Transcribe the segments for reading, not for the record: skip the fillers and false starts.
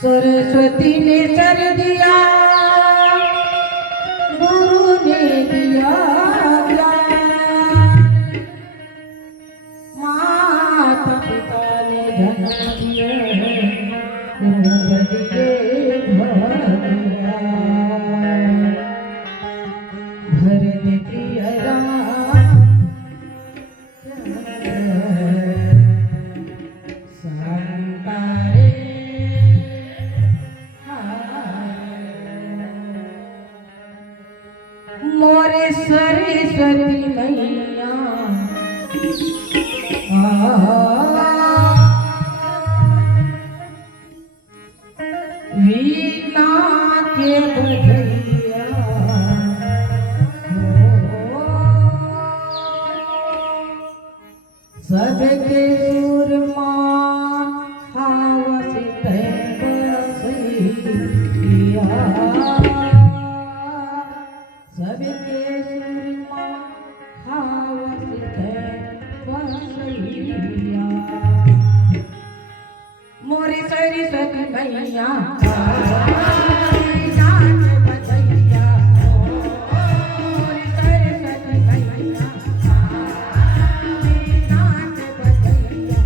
सरस्वती ने सर दिया, गुरु ने दिया ज्ञान, माता पिता ने धन दिए, रूप दिए भगवान। भर दे प्रिय राम संतारे मोरे सरस्वती मैया वीणा के बजैया सबके सुरमा हावसित बसैया, सबके सुरमा हावसित बसैया। मोरी सरस्वती मैया नाच बजैया, मोरी सरस्वती मैया नाच बजैया।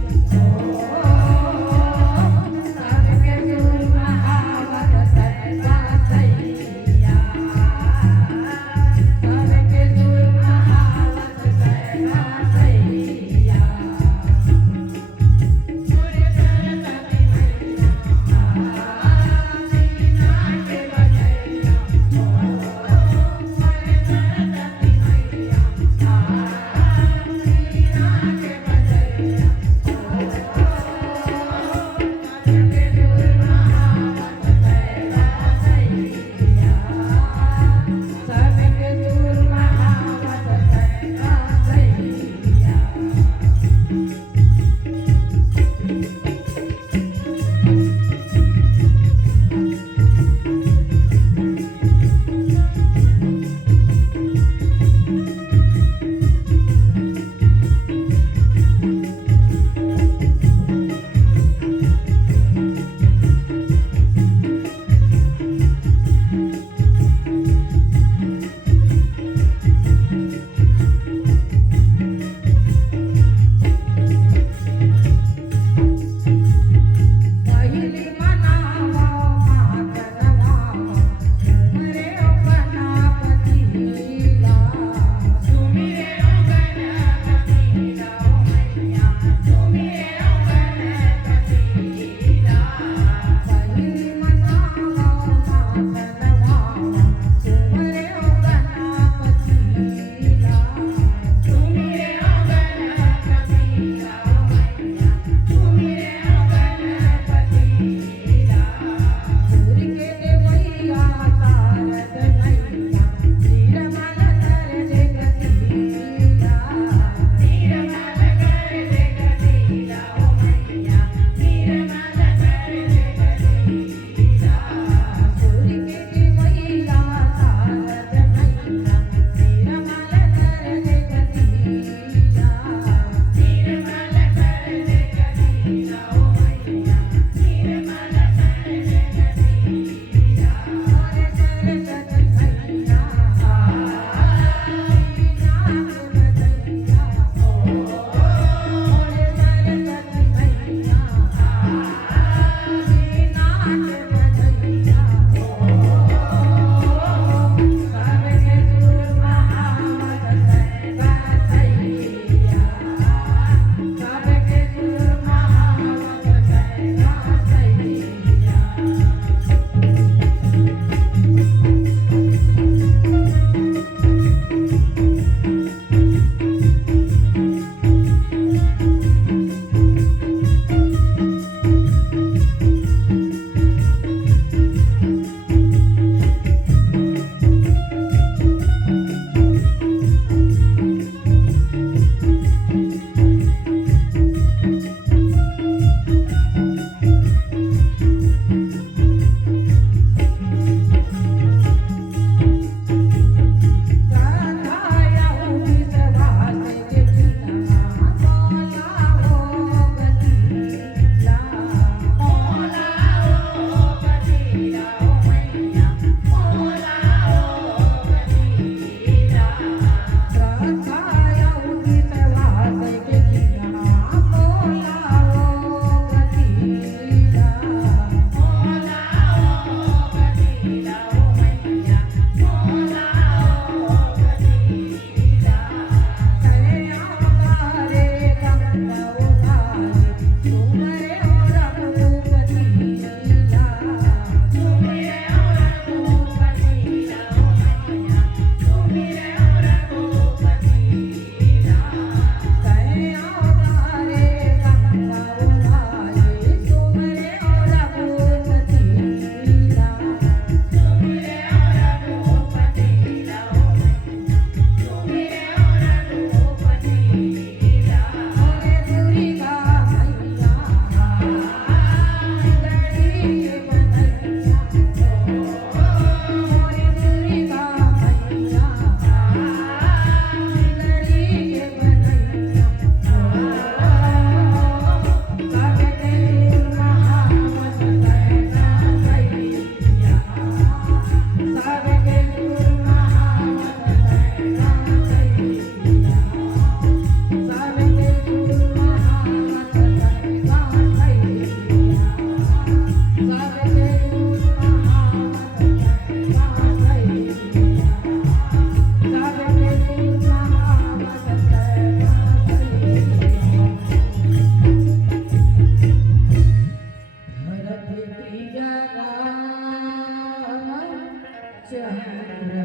चंद्र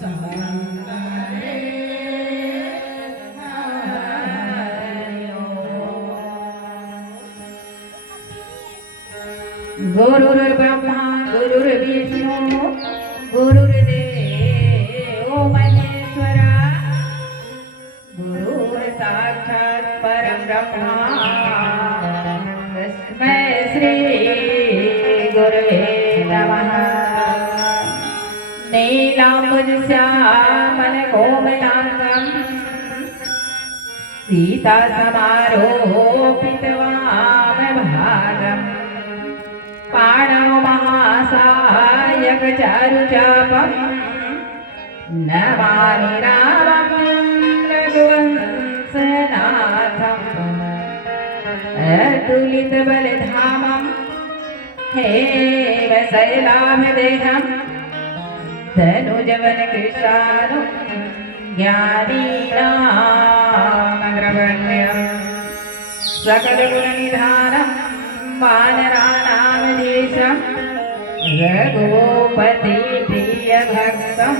संगरे गुरुर्ब्रह्मा गुरुर्विष्णु गुरुर्देवो महेश्वरा गुरुर्साक्षात् परं ब्रह्मा तस्मै श्री गुरवे नमः। नीलाम्बुजश्यामलकोमलाङ्गं सीतासमारोपितवामभागम् पाणौ महासायकचारुचापं नमामि रामं रघुवंशनाथम् अतुलितबलधामं हेमशैलाभदेहं धनुजवनकृशानुं ज्ञानीनामग्रगण्यं सकलगुणनिधानं वानराणामधीशं रघुपति प्रियभक्तं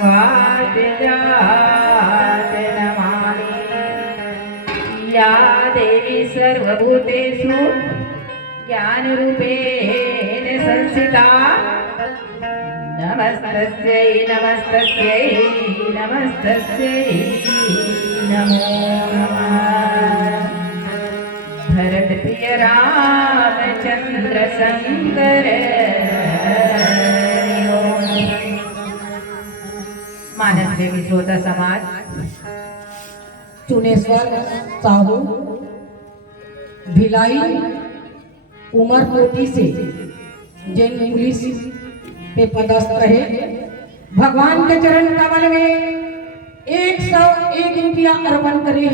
वादिजातं नमामि। या देवी सर्वभूतेषु ज्ञानरूपेण संस्थिता नमस्तस्यै नमस्तस्यै नमस्तस्यै नमो नमः। भरत प्रिय रामचंद्र शंकर मानस देवी श्रोता समाज चुनेश्वर साहू भिलाई उमरकोटी से जैन पुलिस पे पदस्थ रहे। भगवान के चरण कमल में 101 रुपया अर्पण करे।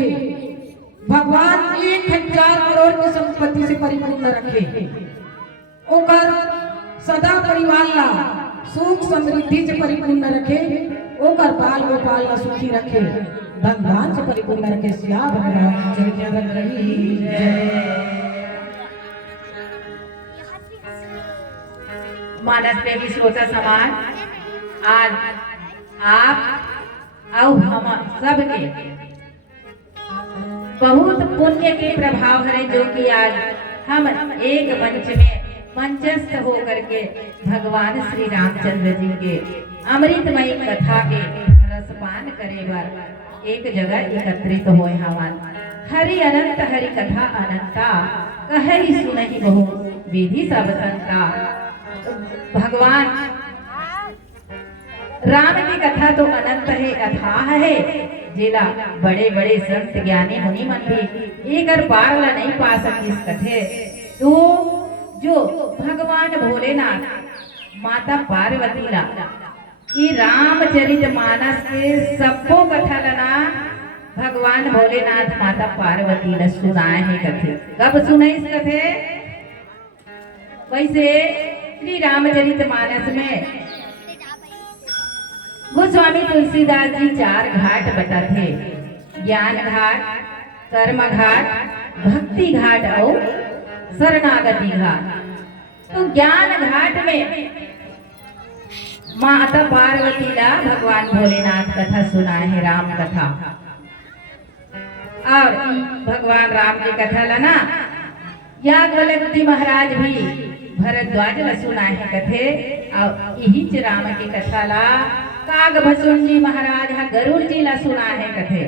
भगवान 1000 करोड़ की संपत्ति से परिपूर्ण रखे। ओकर सदा परिवार ला सुख समृद्धि से परिपूर्ण रखे। ओकर बाल गोपाल ला सुखी रखे। धन धान से परिपूर्ण रखे। सिया भगवान जय रही मानस देवी श्रोता समाज आज आप और हम सबके बहुत पुण्य के प्रभाव है जो कि आज हम एक मंच में मंचस्थ होकर के भगवान श्री रामचंद्र जी के अमृतमयी कथा के रसपान करे बार एक जगह एकत्रित होए हवन। हरि अनंत हरि कथा अनंता कहई सुनहि बहु विधि सब संता। भगवान राम की कथा तो अनंत है अथाह है जिला बड़े बड़े संत ज्ञानी मुनि मन भी एक पार ला नहीं पा सकी इस कथे। तो जो भगवान भोलेनाथ माता पार्वती ला ये रामचरित मानस के सबको कथा लना भगवान भोलेनाथ माता पार्वती ने सुनाए है कथे। कब सुने इस कथे? वैसे श्री रामचरित मानस में गोस्वामी तुलसीदास जी 4 घाट बताते। ज्ञान घाट, कर्म घाट, भक्ति घाट और शरणागति घाट। तो ज्ञान घाट में माता पार्वती ला भगवान भोलेनाथ कथा सुनाए है राम कथा। और भगवान राम की कथा लना याज्ञवल्क्य महाराज भी भरद्वाज ला सुनाए है कथे। और यही राम की कथा ला कागभस्म महाराज गरुड़ जी ला सुना है कथे।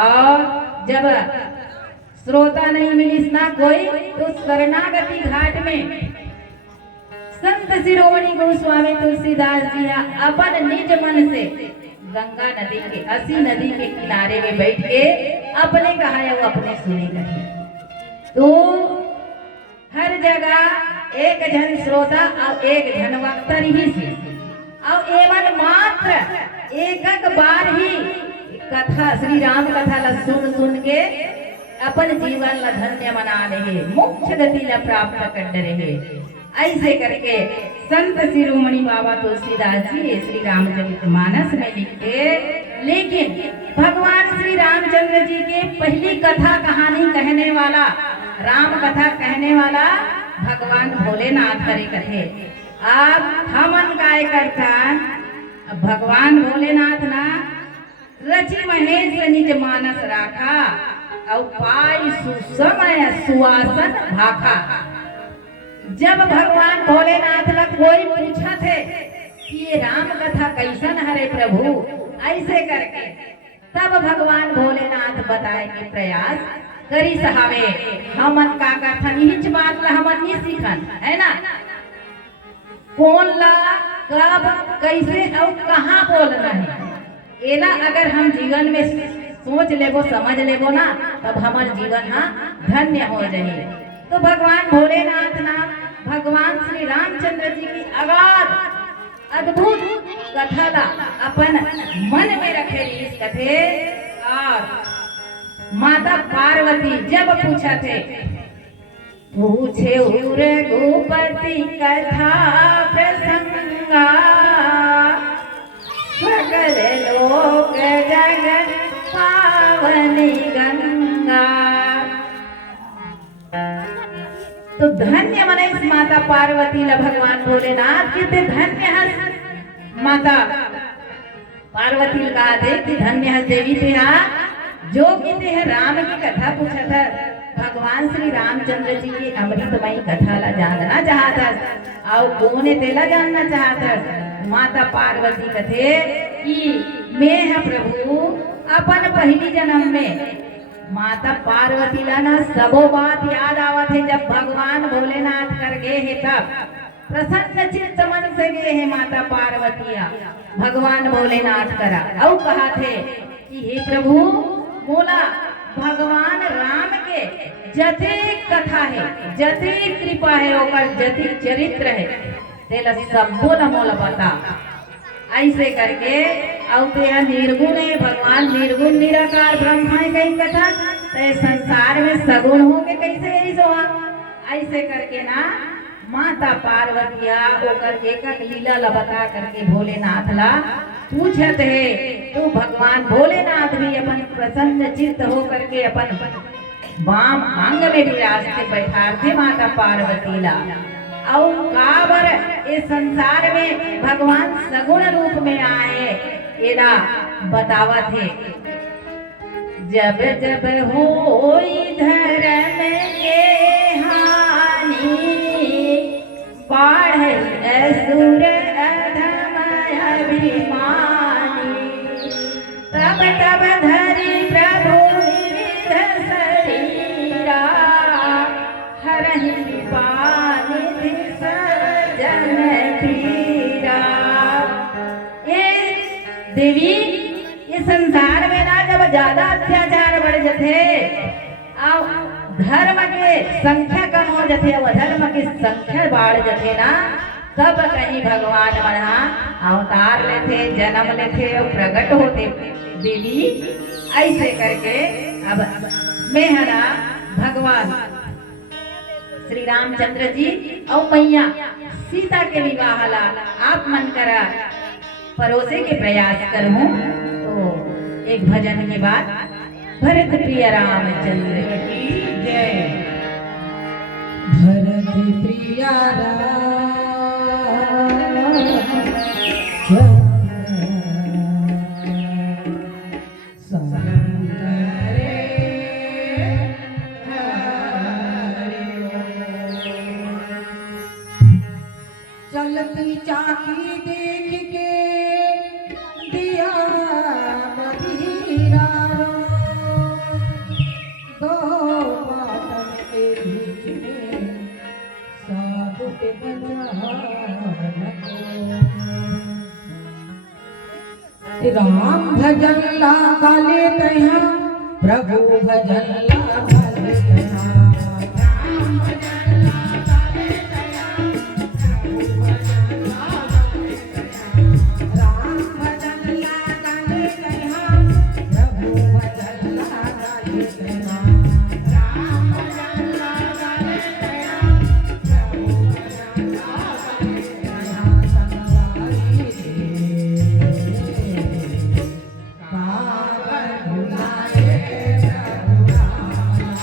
और जब श्रोता नहीं मिलिस ना कोई तो शरणागति घाट में संत शिरोमणि गोस्वामी तुलसीदास जी अपन निज मन से गंगा नदी के असी नदी के किनारे में बैठ के अपने कहा वो अपने सुने कहे। तो हर जगह एक जन श्रोता और एक जन वक्ता ही से और एवं मात्र एक बार ही कथा श्री राम कथा ला सुन के अपन जीवन ला धन्य मना रहे, मोक्ष गति ला प्राप्त कर रहे। ऐसे करके संत शिरोमणि बाबा तुलसीदास जी श्री रामचरित मानस में लिखते। लेकिन भगवान श्री रामचंद्र जी के पहली कथा कहानी कहने वाला राम कथा कहने वाला भगवान भोलेनाथ करे कथे। अब हमन काय करथन, अब भगवान भोलेनाथ ना रचि महेश निज मानस राखा और पाई सुसमय सुवासन भाखा। जब भगवान भोलेनाथ ला कोई पूछा थे कि ये राम कथा कैसन हरे प्रभु ऐसे करके, तब भगवान भोलेनाथ बताए के प्रयास करी सहावे। हमन का करथन इच बात ला हमन नहीं सीखन है ना, कौन ला कब कैसे और कहाँ बोलना है, एला अगर हम जीवन में सोच लेबो समझ लेबो ना, तब हमार जीवन हाँ धन्य हो जाए। तो भगवान भोलेनाथ ना भगवान श्री रामचंद्र जी की अगाध अद्भुत कथा ला अपन मन में रखे इस कथे। और माता पार्वती जब पूछा थे, पूछे रघुपति कथा प्रसंगा, सकल लोक जगत पावनी गंगा। तो धन्य मने इस माता पार्वती ला भगवान भोलेनाथ कितने धन्य हस माता पार्वती का दे कि धन्य हस देवी तेरा जो किते है राम की कथा पूछा था। भगवान श्री रामचंद्र जी की अमृतमयी कथा ला जानना चाहता और कोने तेला जानना चाहता। माता पार्वती कथे कि मैं है प्रभु अपन पहली जन्म में माता पार्वती ला ना सबो बात याद आवत है। जब भगवान भोलेनाथ कर गए है तब प्रसन्न चित्त मन से गए है माता पार्वतिया भगवान भोलेनाथ करा और कहा थे कि हे प्रभु बोला भगवान राम के जते कथा है जते कृपा है ओकर जते चरित्र है तेला सब बोला मोला बता। ऐसे करके औते निर्गुण है भगवान निर्गुण निराकार ब्रह्म है कई कथा ते संसार में सगुण हो के कैसे ऐसे हुआ। ऐसे करके ना माता पार्वतिया ओकर एक एक लीला ला बता करके भोलेनाथ ला पूछत है। तो भगवान भोलेनाथ भी अपन प्रसन्न चित्त हो करके अपन वाम अंग में विराजते बैठाते माता पार्वती ला। और काबर इस संसार में भगवान सगुण रूप में आए एला बतावत है। जब जब होई धर्म के हानि बाढ़ असुर अधम अभिमानी, तब तब धरि प्रभु विविध शरीरा हरहि पानिधि सज्जन पीरा। ये देवी ये संसार में ना जब ज्यादा अत्याचार बढ़ जाते और धर्म के संख्या कम हो जाते और धर्म की संख्या बढ़ जाते ना, तब कहीं भगवान मना अवतार लेते जन्म लेते और प्रकट होते देवी। ऐसे करके अब मैं हरा भगवान श्री रामचंद्र जी और मैया सीता के विवाह ला आप मन करा परोसे के प्रयास करूं। तो एक भजन के बाद भरत प्रिय रामचंद्र की जय। भरत प्रिया चलती चाकी देख के दिया मदीरा, दो बातन के बीच में साबुत राम भजन ला गाले तैहा प्रभु भजन ला गाले तैहा। राम भजन ला गाले तैहा प्रभु भजन ला गाले तैहा। राम भजन ला गाले तैहा प्रभु भजन ला गाले तैहा। राम भजन ला गाले तैहा प्रभु भजन ला गाले तैहा। संगवारी रे काबर भुलाए प्रभु राम।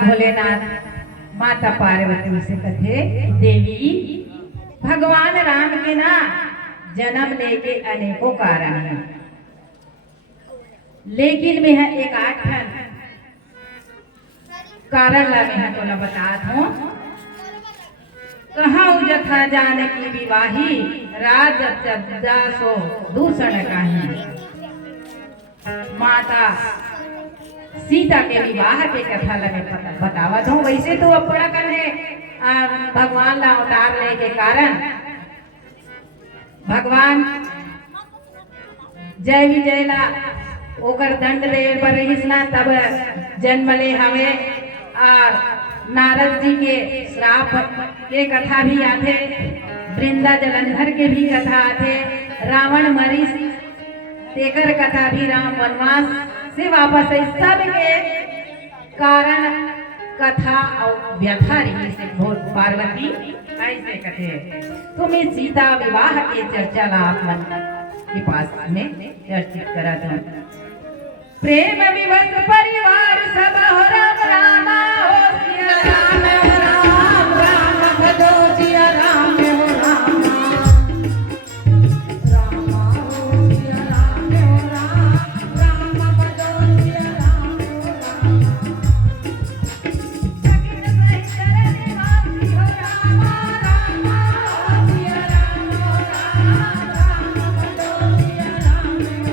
भगवान भोलेनाथ माता पार्वती से कथे देवी भगवान राम के ना जन्म लेके अनेकों कारण है, लेकिन मैं एक आठन कारण ला मैं तो बतात हूँ। कहाँ जथा जाने की विवाही राज सो दूषण काही। माता सीता के विवाह के कथा लगे बतावत हूँ। वैसे तो अपना कर है भगवान ला अवतार ले के कारण भगवान जय विजय ला ओकर दंड दे पर रहीसना तब जन्म ले हवे। और नारद जी के श्राप के कथा भी आथे, वृंदा जलंधर के भी कथा आथे, रावण मरी तेकर कथा भी, राम वनवास से वापस आई, सब के कारण कथा और व्यथा रही से भोर पार्वती ऐसे कथे। तुम्हें सीता विवाह के चर्चा ला मन के पास में चर्चित करा था। प्रेम विवश परिवार सब हो राम रामा हो सिया राम हो राम राम भजो सिया राम हो राम रामा हो सिया राम हो राम राम भजो सिया राम हो राम। सकिन सहित करने वासी हो रामा रामा हो सिया राम हो राम राम भजो सिया राम हो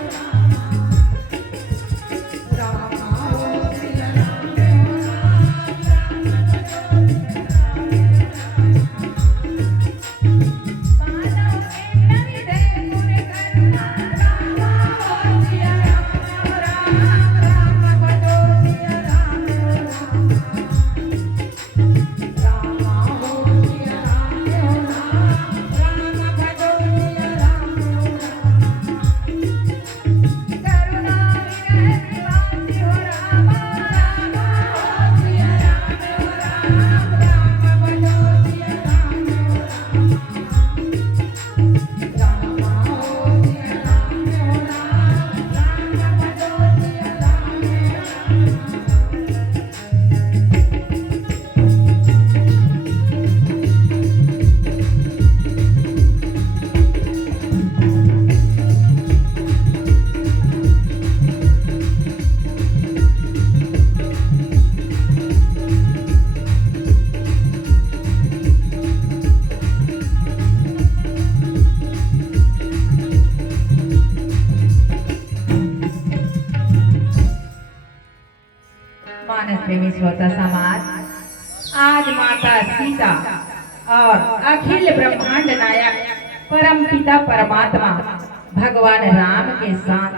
मानस प्रेमी श्रोता समाज, आज माता सीता और अखिल ब्रह्मांड नायक परम पिता परमात्मा भगवान राम के साथ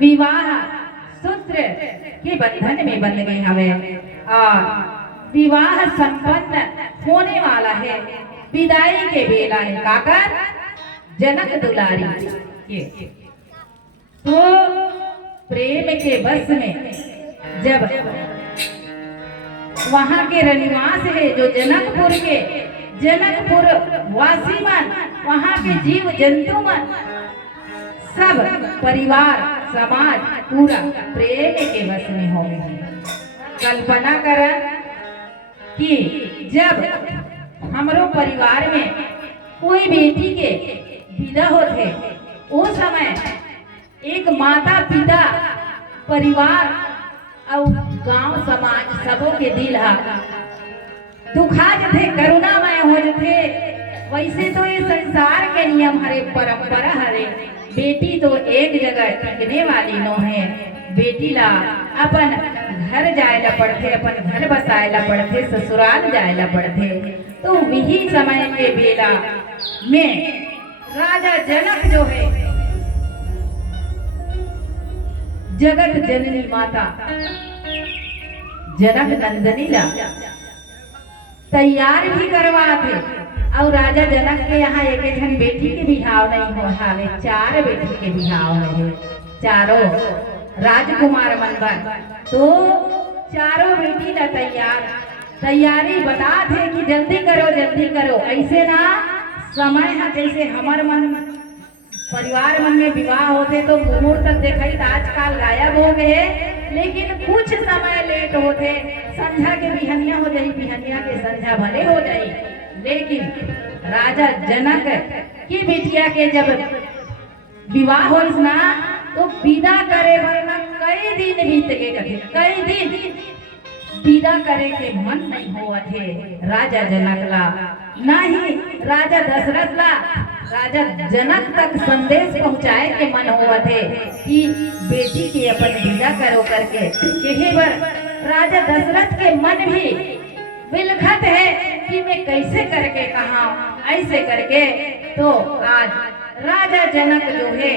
विवाह सूत्र के बंधन में बंध गए हवे और विवाह संपन्न होने वाला है। विदाई के बेला ने काकर जनक दुलारी के तो प्रेम के बस में जब वहां के रनिवास है जो जनकपुर वासी मन, वहां के जीव जंतु मन, सब परिवार समाज पूरा प्रेम के बस में हो गए। कल्पना कर कि जब हमरो परिवार में कोई बेटी के विदा होते उस समय एक माता पिता परिवार और गांव समाज सबों के दिल दुखा जथे, करुणामय हो जथे। वैसे तो ये संसार के नियम हरे, परंपरा हरे, बेटी तो एक जगह टिकने वाली नो है। बेटी ला अपन घर जाए ला पड़थे, अपन घर बसाए ला पड़थे, ससुराल जाए ला पड़थे। तो वही समय के बेला में राजा जनक जो है जगत जननी माता जनक नंदनी ला तैयार भी करवा थे। और राजा जनक के यहाँ एक जन बेटी के बिहाव नहीं हो हावे, 4 बेटी के बिहाव है, चारों राजकुमार मनबर। तो चारों बेटी ला तैयारी बता थे कि जल्दी करो। ऐसे ना समय है जैसे हमार मन परिवार मन में विवाह होते तो मुहूर्त देखा आजकल गायब हो गए, लेकिन कुछ समय लेट होते, संध्या के बिहनिया हो जाई, बिहनिया के संध्या भले हो जाई, लेकिन राजा जनक की बिटिया के जब विवाह होइस ना तो विदा करे वरना कई दिन बीत गए कथे, कई दिन विदा करे के मन नहीं हुआ थे राजा जनक ला, नहीं राजा दशरथ ला, राजा जनक तक संदेश पहुंचाए के मन हुआ थे कि बेटी के अपन विदा करो करके। यही पर राजा दशरथ के मन भी बिलखत है कि मैं कैसे करके कहा, ऐसे करके तो आज राजा जनक जो है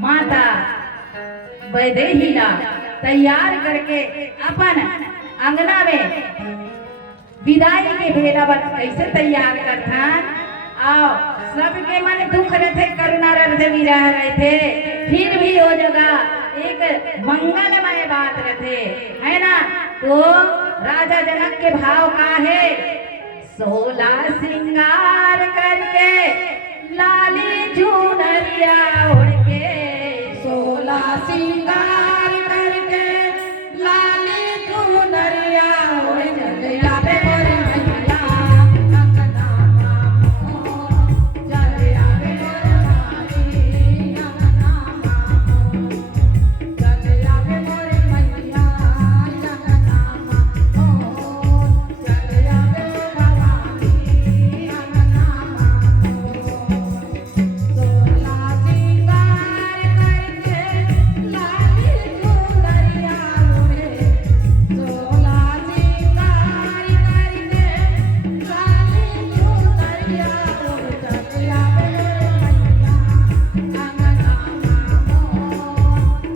माता वैदेही ला तैयार करके अपन अंगना में विदाई के बेला पर कैसे तैयार करता, आओ सबके मन दुख रहते, करुणा रहते, विरह रहते, फिर भी हो जगह एक मंगलमय बात रहते है ना। तो राजा जनक के भाव का है, 16 श्रृंगार करके लाली चुनरिया ओढ़ के, 16 श्रृंगार करके लाली चुनरिया ओढ़ के आवे मोर मैया अंगना मामो, चले आवे मोर माई अंगना मामो, चले आवे मोर मैया अंगना मामो, चले आवे भवानी अंगना मामो। 16 श्रृंगार करके लाली चुनरिया ओढ़े, 16 श्रृंगार करके लाली चुनरिया ओढ़, चले आवे मोर मैया अंगना मामो,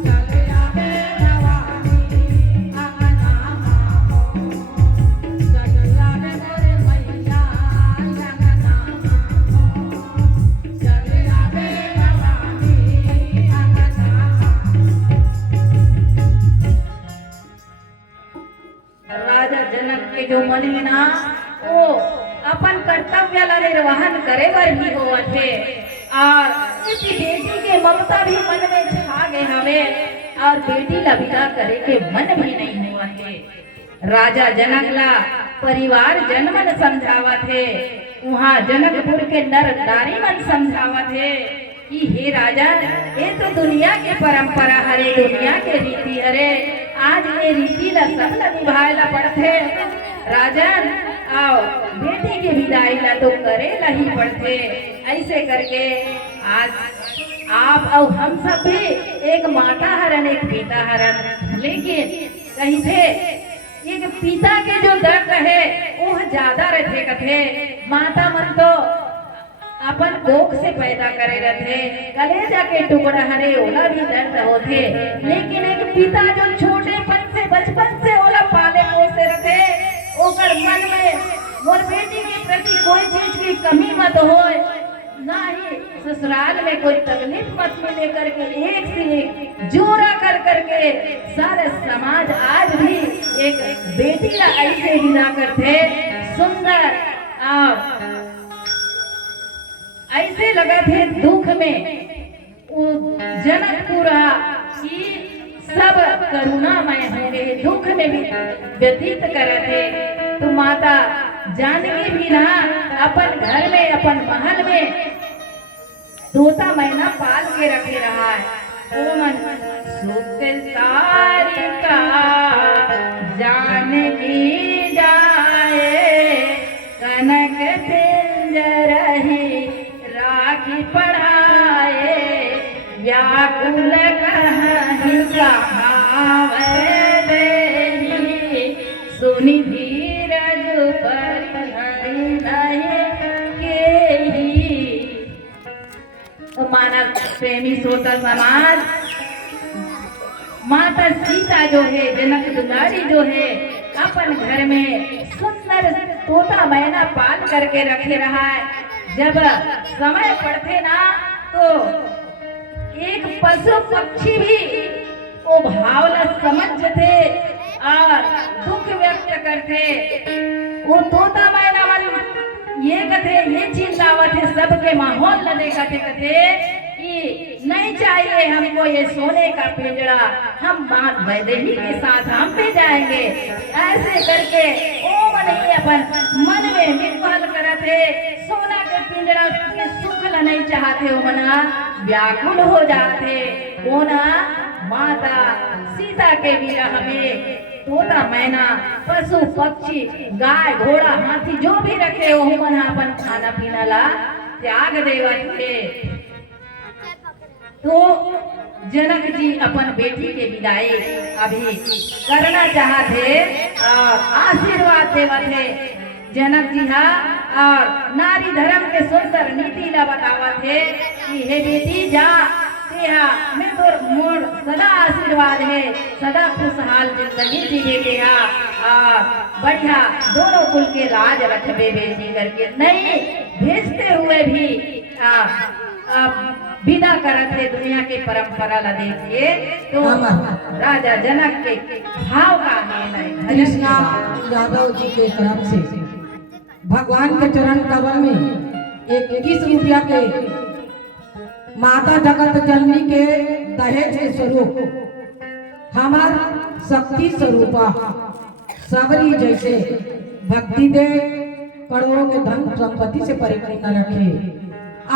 चले आवे भवानी अंगना मामो, चले आवे मोर मैया अंगना मामो, चले आवे भवानी अंगना राजा जनक के जो मन में ना वो अपन कर्तव्य ला निर्वहन करे बर भी हो थे, और इस बेटी के ममता भी मन में छा गए हवे, और बेटी ला विदा करे के मन भी नहीं हुआ थे। राजा जनक ला परिवार जनमन समझावा थे, वहाँ जनकपुर के नर नारी मन समझावा थे कि हे राजा, ये तो दुनिया के परंपरा हरे, दुनिया के रीति हरे, आज ये रीति ला सब ला निभाए ला पड़ते। राजन आओ बेटी के विदाई ला तो करे ला ही पड़ते, ऐसे करके आज आप और हम सब भी एक माता हरन एक पिता हरन, लेकिन कहीं थे एक पिता के जो दर्द है वो ज्यादा रहते कथे, माता मन तो अपन कोख से पैदा करे रहते, कलेजा के टुकड़ा हरे ओला भी दर्द होते, लेकिन एक पिता जो छोटेपन से बचपन से ओला पाले पोसे रहते, ओकर मन में मोर बेटी के प्रति कोई चीज की कमी मत होए, ना ही ससुराल में कोई तकलीफ मत मिले करके एक से एक जोरा कर करके सारे समाज आज भी एक बेटी का ऐसे विदा करते सुंदर, और ऐसे लगा थे दुख में जनकपुरा की सब करुणामय होंगे, दुख में भी व्यतीत करे थे। तो माता जानकी भी ना अपन घर में अपन महल में तोता मैना पाल के रखे रहा है, ओ मन सुख सारिका जानकी जाए, कनक पिंजरहि राखी पढ़ाए, व्याकुल कहि कहावै देहि, सुनि धीरज परिहरि नहीं केहि। तो मानव प्रेमी श्रोता समाज, माता सीता जो है जनक दुलारी जो है अपन घर में सुंदर तोता मैना पाल करके रखे रहा है। जब समय पड़ते ना तो एक पशु पक्षी भी वो भावना समझते और दुख व्यक्त करते। वो तोता मैना मन ये कथे ये चिल्लावत है सबके माहौल न देखते कथे कि नहीं चाहिए हमको ये सोने का पिंजड़ा, हम माँ वैदेही के साथ हम भी जाएंगे। ऐसे करके ओ मन ही अपन मन में निर्मल करते, सोना के पिंजड़ा के सुख ल नहीं चाहते, ओ मना व्याकुल हो जाते। वो ना माता सीता के विरह में तोता मैना पशु पक्षी गाय घोड़ा हाथी जो भी रखे हो मन अपन खाना पीना ला त्याग देवत थे। तो जनक जी अपन बेटी के विदाई अभी करना चाहते और आशीर्वाद देवत थे। जनक जी हा और नारी धर्म के सुंदर नीति ला बतावत है कि हे बेटी जा तेहा मैं तो मोर सदा आशीर्वाद है, सदा खुशहाल जिंदगी जीवे के और बढ़िया दोनों कुल के राज रखबे बेटी करके नहीं भेजते हुए भी विदा करत है दुनिया के परंपरा ला देख के। तो राजा जनक के भाव का है कृष्णा यादव जी के तरफ से भगवान के चरण कमल में 21 रुपया के माता जगत जननी के दहेज के स्वरूप हमार शक्ति स्वरूपा सबरी जैसे भक्ति दे करोड़ों के धन संपत्ति से परिपूर्ण रखे।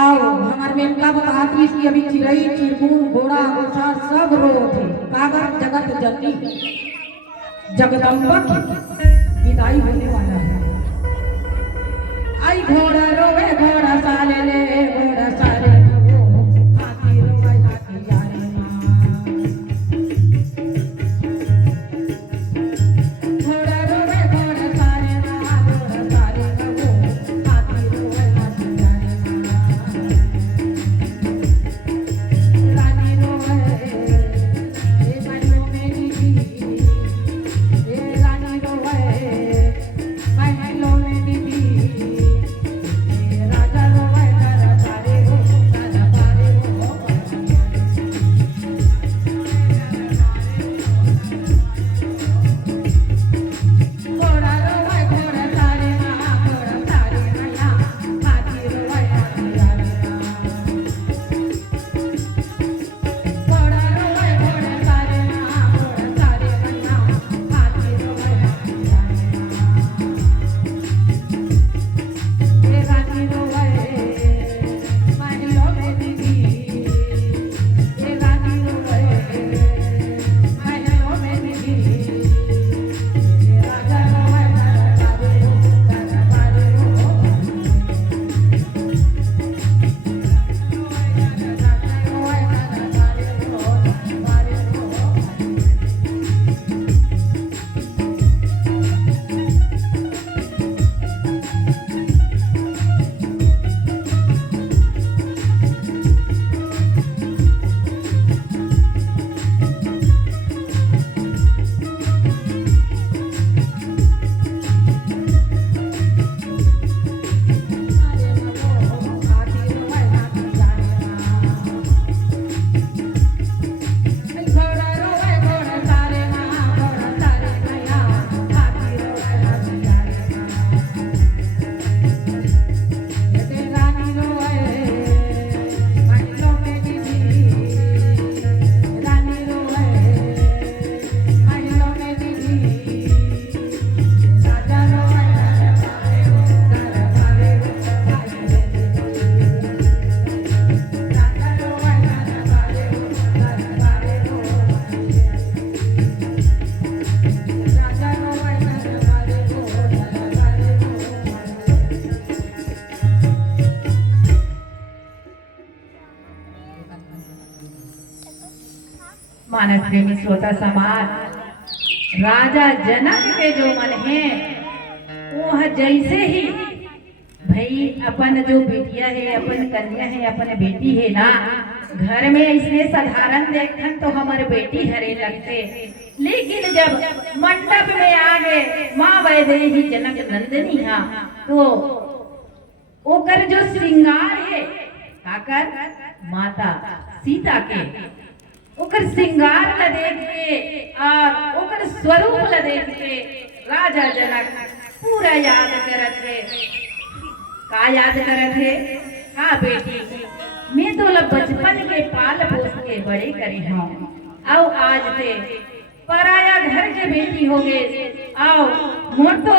आओ हमार मेनका बताती कि अभी चिड़ई चिरमुन घोड़ा गोसा सब रो थे कागर जगत जननी जगदम्बा की विदाई होने वाला है। आई घोड़ा रोवे घोड़ा साले ले घोड़ा साले मानस प्रेमी श्रोता समाज, राजा जनक के जो मन है वो जैसे ही भाई अपन जो बेटिया है अपन कन्या है अपन बेटी है ना घर में इसने साधारण देखन तो हमारे बेटी हरे लगते, लेकिन जब मंडप में आ गए माँ वैदेही जनक नंदिनी हा तो ओकर जो श्रृंगार है काकर माता सीता के ओकर श्रृंगार ल देख के और ओकर स्वरूप ल देख के राजा जनक पूरा याद करत है। का याद करत है? हाँ बेटी मैं तो लब बचपन के पाल पोस के बड़े करे हूँ आओ आज से पराया घर के बेटी हो गए आओ मोर तो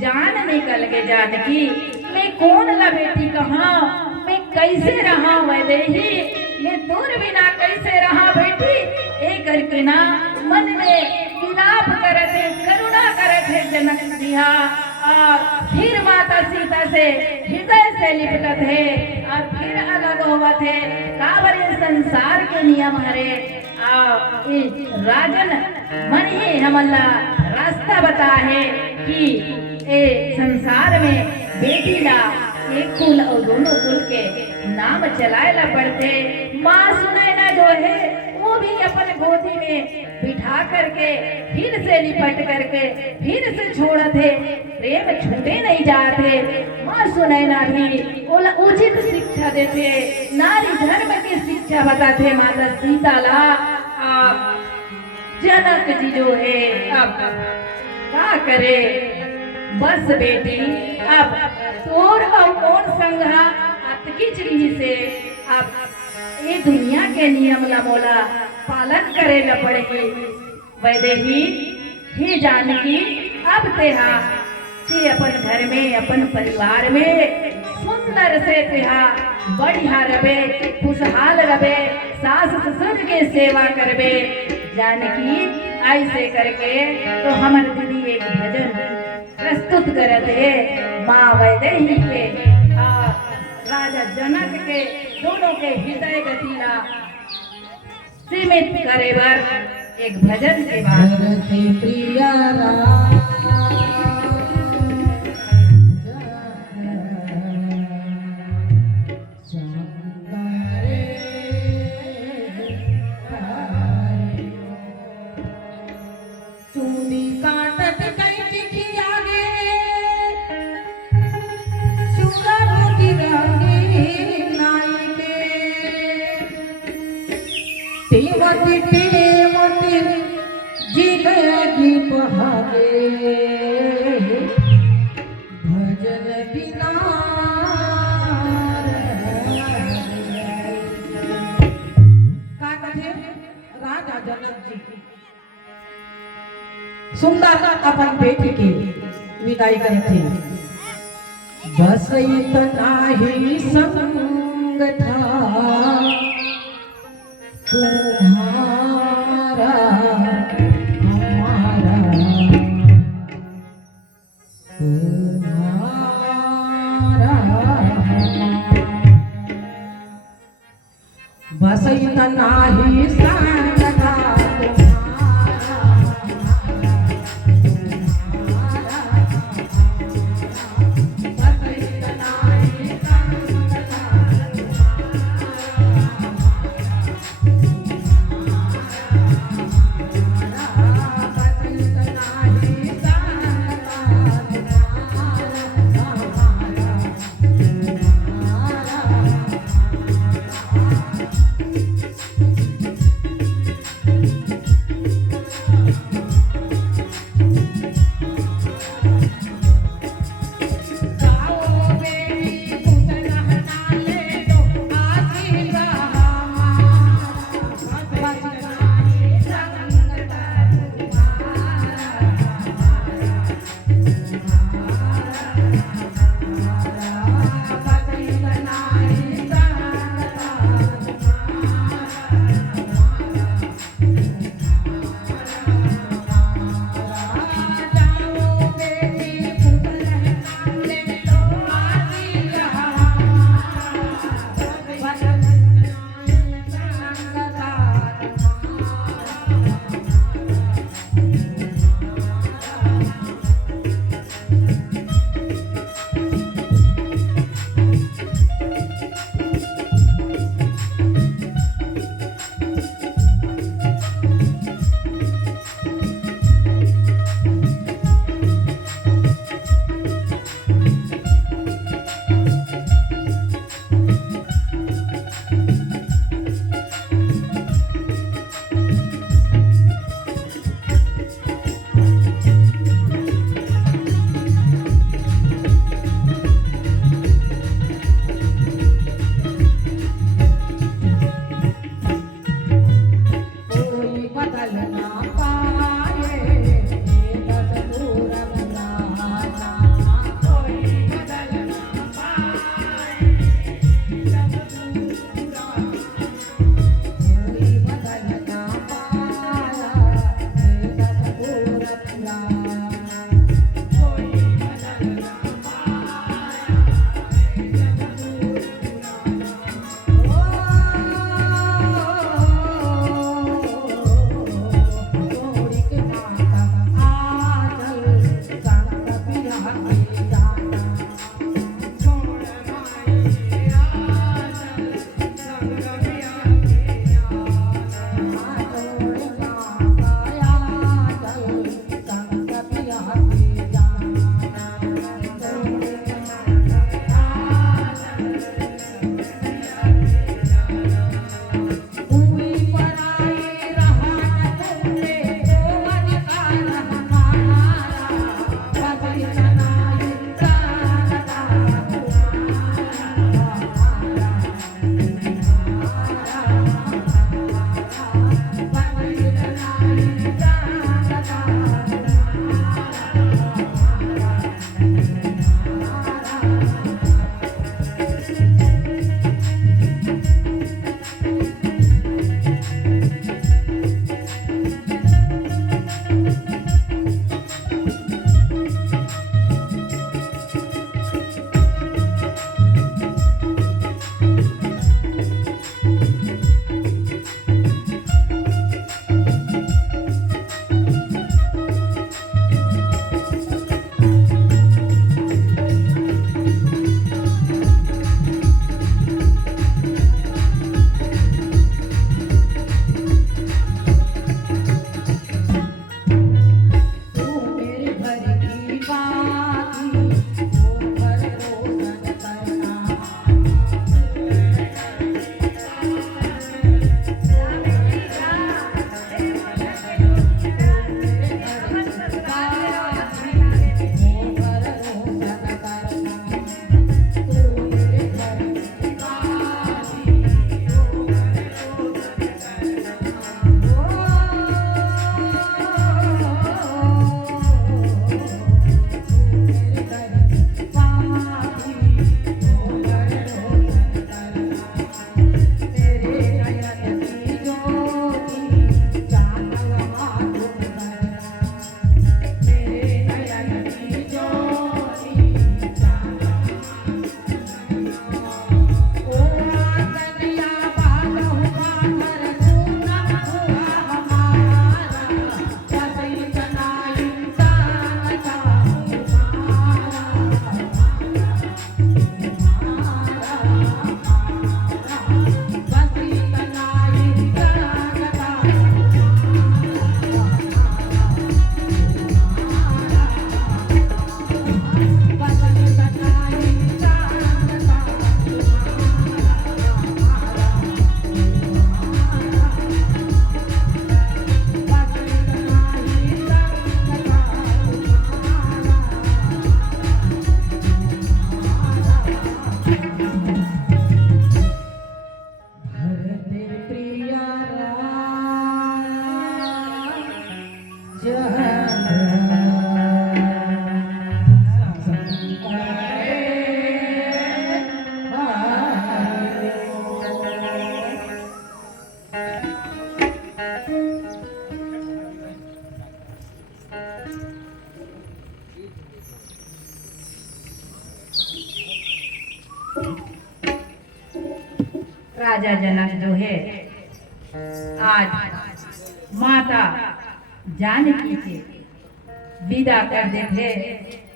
जान निकल के जानकी मैं कौन ला बेटी कहाँ मैं कैसे रहा वैदेही मैं दूर बिना कैसे रहा बेटी ए करके ना मन में विलाप करते करुणा करते जनक दिया और फिर माता सीता से हृदय से लिपटत है और फिर अलग होवत है काबर ये संसार के नियम हरे राजन मन ही हमला रास्ता बता है कि ए संसार में बेटी ला एक कुल और दोनों कुल के नाम चलाए ला पड़ते माँ सुनैना जो है वो भी अपन गोदी में बिठा करके फिर से लिपट करके फिर से छोड़ते प्रेम छूटे नहीं जाते माँ सुनैना भी उचित शिक्षा देते नारी धर्म की शिक्षा बताते माता सीता ला आप जनक जी जो है अब क्या करे बस बेटी अब तोर और कौन संघा अतकी चीज से अब ये दुनिया के नियम ला मोला पालन करे ला पड़ेगी वैदेही ही जानकी अब तेहा ते अपन घर में अपन परिवार में सुंदर से तेहा बढ़िया रबे खुशहाल रबे सास ससुर के सेवा करबे जानकी ऐसे करके तो हमारे दीदी एक भजन प्रस्तुत करत है माँ वैदेही के राजा जनक के दोनों के हृदय गतिला सीमित करे बर एक भजन के बाद प्रिया भजन बिना राजा जनक जी सुंदर अपन बेटी के विदाई करते बस इतना ही संग था तुम्हारा हमारा तुम्हारा बस इतना ही संग था राजा जनक जो है आज माता जानकी के विदा कर देते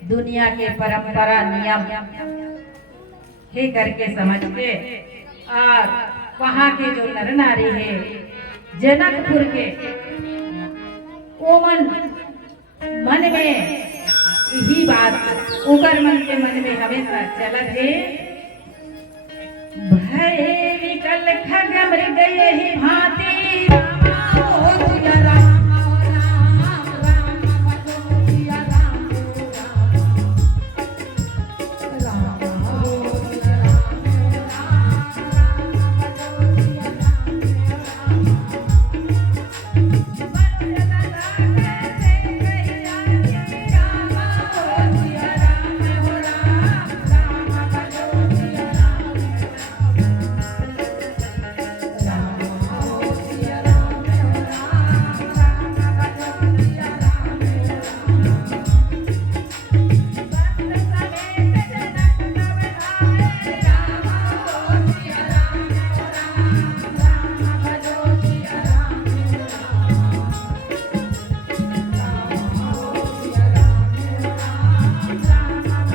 दुनिया के परंपरा नियम हे करके समझते और वहाँ के जो नर नारी है जनकपुर के ओमन मन में यही बात उगर मन के मन में हमेशा चलत है भय विकल खग मृग यही भांति रामा हो जिया राम राम राम भजो जिया राम राम राम हो जिया राम राम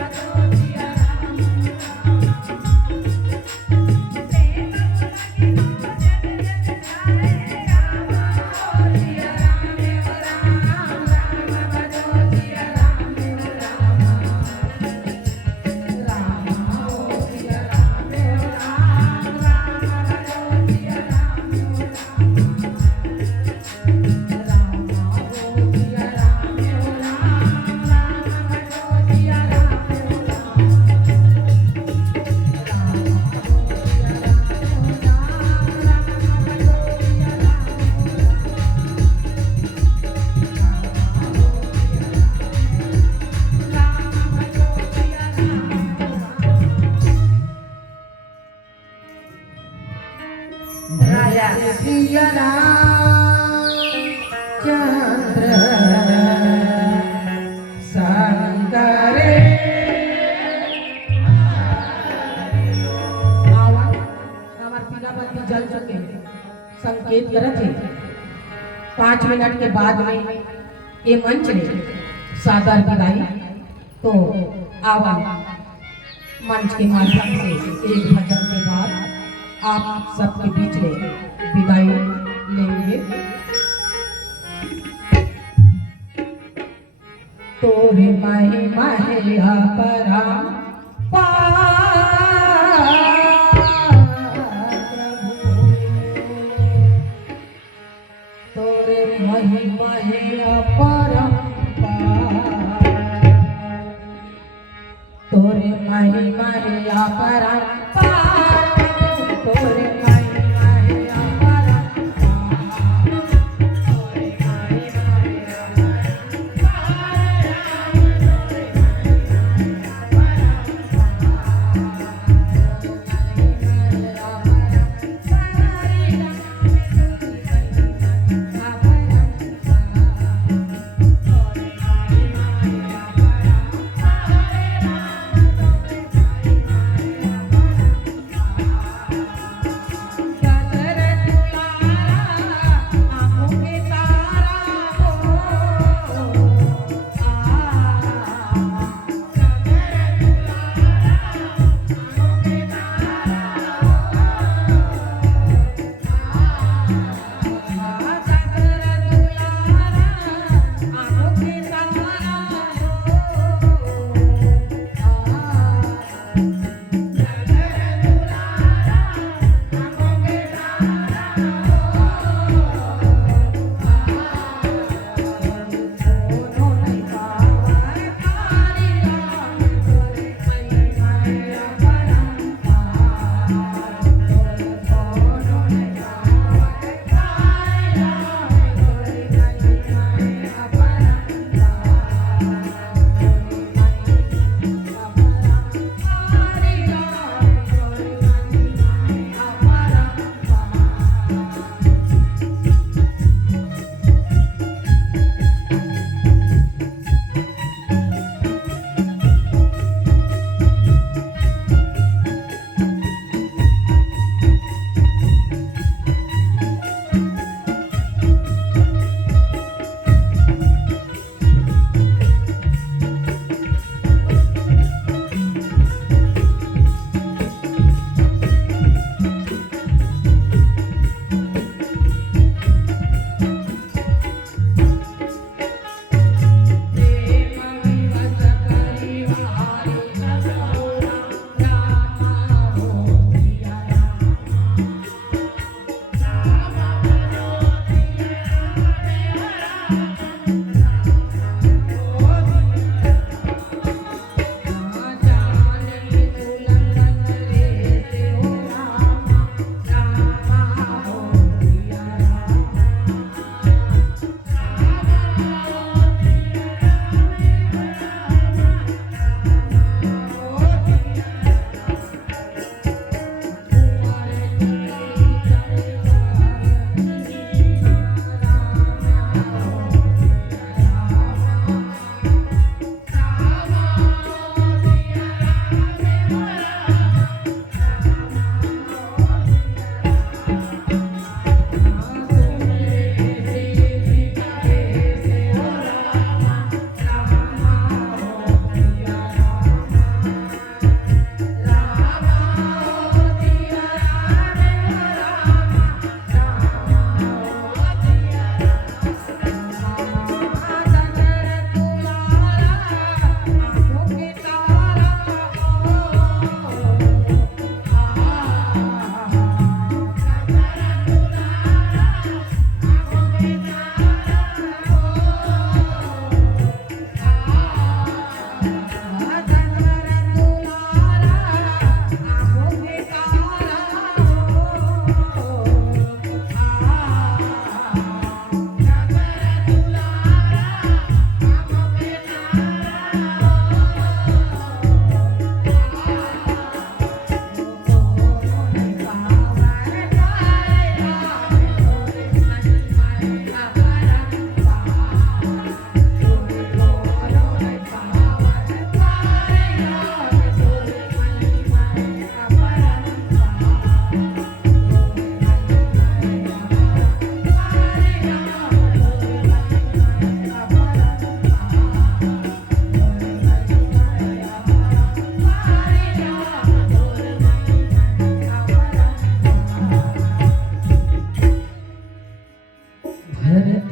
भजो जिया सिया राम चंद्र संगरे हमार पीला बत्ती जल चुके संकेत करत है 5 मिनट के बाद में ये मंच ने सादर विदाई तो आवा मंच के माध्यम से एक भजन के बाद आप सबके बीच में विदाई लेंगे। तोरे महिमा है अपरम तोरे महिमा है अपरम तोरे महिमा है अपरम तोरे महिमा है अपरम तोरे महिमा है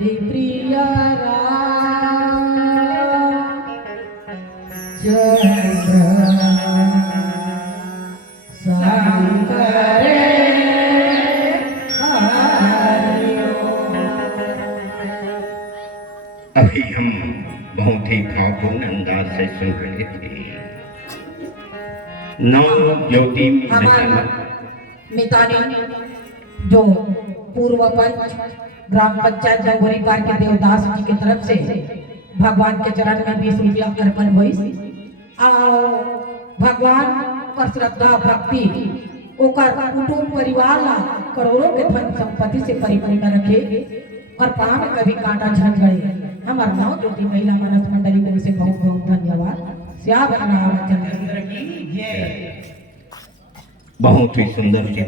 हरि प्रिय राम जय शंकर हरि अभी हम बहुत ही भावपूर्ण अंदाज से सुन रहे थे। नौ ज्योति हमारे मितानी जो पूर्व पंच ग्राम पंचायत जंगोरी पार के देवदास जी की तरफ से भगवान के चरण में 20 रुपया अर्पण हुई और भगवान पर श्रद्धा भक्ति ओकर कुटुंब परिवार ला करोड़ों के धन संपत्ति से परिपूर्ण रखे और पाँव में कभी कांटा झड़ गए। हमारे नौ ज्योति महिला मानस मंडली को से बहुत बहुत धन्यवाद। श्याम रामचंद्र बहुत ही सुंदर जी।